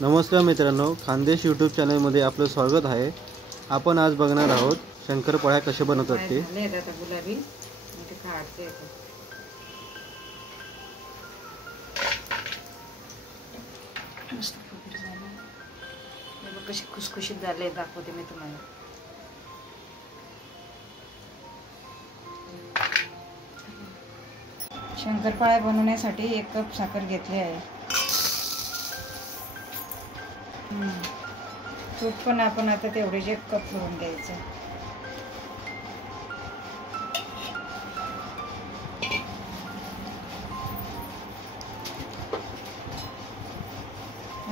नमस्कार मित्रांनो, खानदेश यूट्यूब चॅनलमध्ये आपलं स्वागत आहे। आपण आज बघणार आहोत शंकरपाळ्या कशा बनवतात ते। गुलाबी ते काढते कशी खुसखुशीत झाले दाखवते मी तुम्हाला। शंकरपाळ्या बनवण्यासाठी 1 कप साखर घेतली आहे। तूप पण आपण आता तेवढेच 1 कप घेऊन घ्यायचं।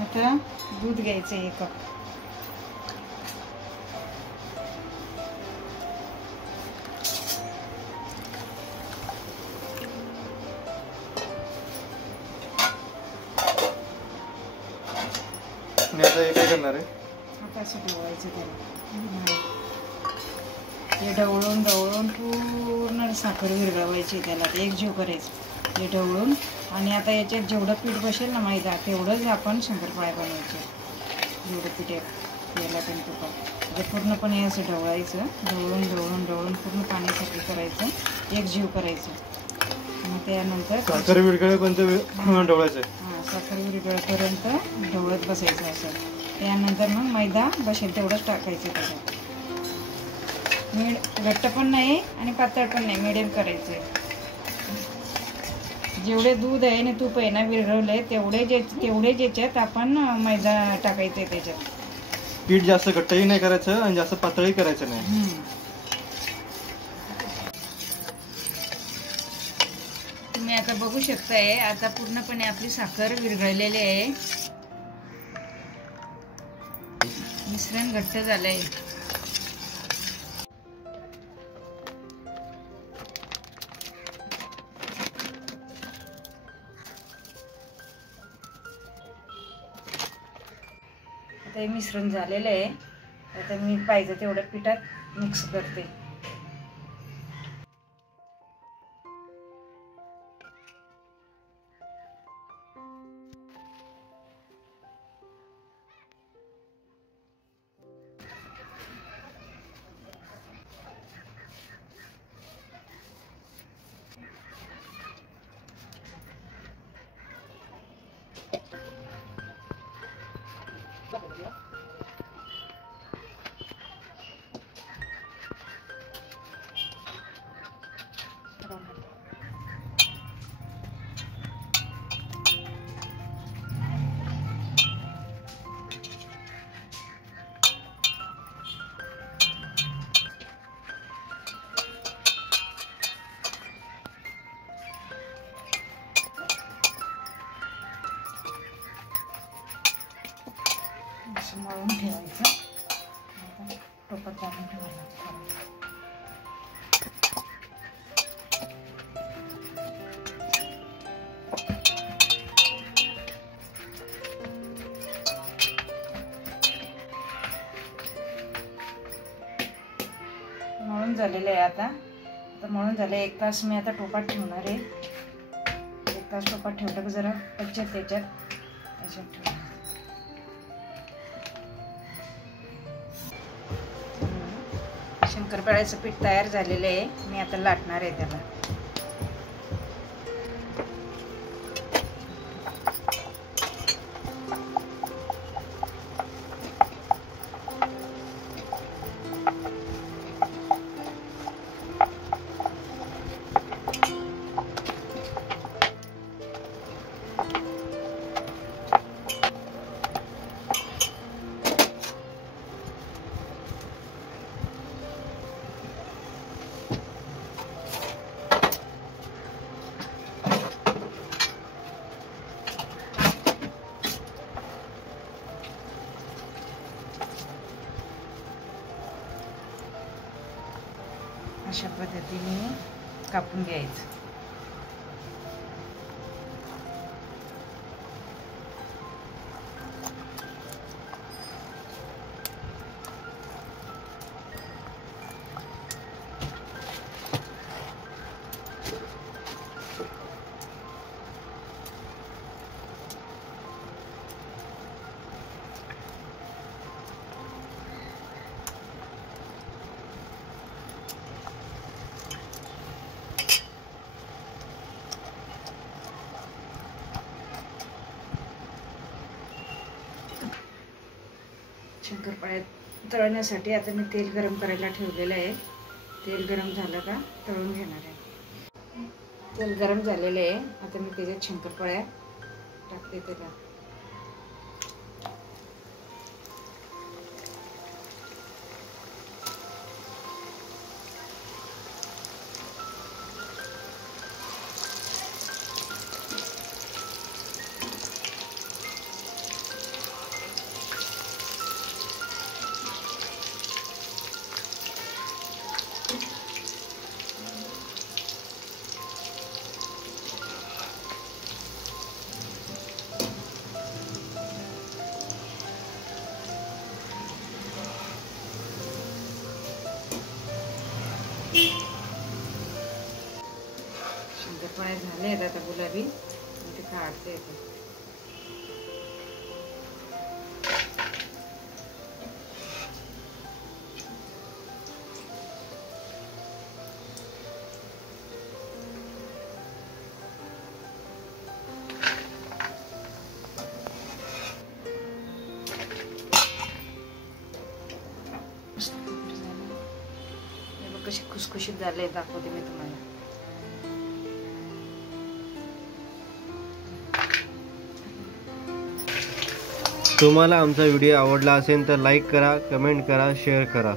आता दूध घ्यायचं 1 कप। आता हे काय करणार आहे? आता असं ढवळायचं त्याला। हे ढवळून ढवळून पूर्ण साखर विरघळवायची, त्याला एकजीव करायचं हे ढवळून। आणि आता याच्यात जेवढं पीठ बसेल ना मैदा, तेवढंच आपण शंकरपाळ्या बनवायचे। जेवढं पीठ याला पण तुपात म्हणजे पूर्णपणे असं ढवळायचं, ढवळून ढवळून ढवळून पूर्ण पाण्यासारखं करायचं, एकजीव करायचं। मग त्यानंतर साखर विरघळेपर्यंत ढवळायचं। साखर विरघळेपर्यंत ढवळत बसायचं असं। त्यानंतर मग मैदा बसेल तेवढंच टाकायचं त्याच्यात। घट्ट पण नाही आणि पातळ पण नाही, मिडियम करायचं। जेवढे दूध आहे आणि तूप आहे ना विरघळले तेवढे याच्यात आपण मैदा टाकायचं आहे त्याच्यात। पीठ जास्त घट्टही नाही करायचं आणि जास्त पातळही करायचं नाही। तुम्ही आता बघू शकताय, आता पूर्णपणे आपली साखर विरघळलेली आहे, मिश्रण घट्ट झालंय। आता हे मिश्रण झालेलं आहे। आता मी पाहिजे तेवढ्या पिठात मिक्स करते। मळून ठेवायचं, टोपात टाकून ठेवायचं। मळून झालेलं आहे। आता मळून झालं 1 तास मी आता टोपात ठेवणार आहे। 1 तास टोपात ठेवलं की जरा पच्चत त्याच्यात ठेवा। शंकरपाळ्याचं पीठ तयार झालेलं आहे, मी आता लाटणार आहे त्याला। अशा पद्धतीने कापून घ्यायचं। शंकरपाळ्या तळण्यासाठी आता मी तेल गरम करायला ठेवलेलं आहे. तेल गरम झालं का तळून घेणार आहे. तेल गरम झालेलं आहे. आता मी त्याच्यात शंकरपाळ्या टाकते. त्याला शंकरपाळ्या झाले आहेत आता गुलाबी. ते काढते येते. कशी खुसखुशीत झाले दाखवते मी तुम्हाला. तुम्हाला आमचा व्हिडिओ आवडला असेल तर लाईक करा, कमेंट करा, शेअर करा.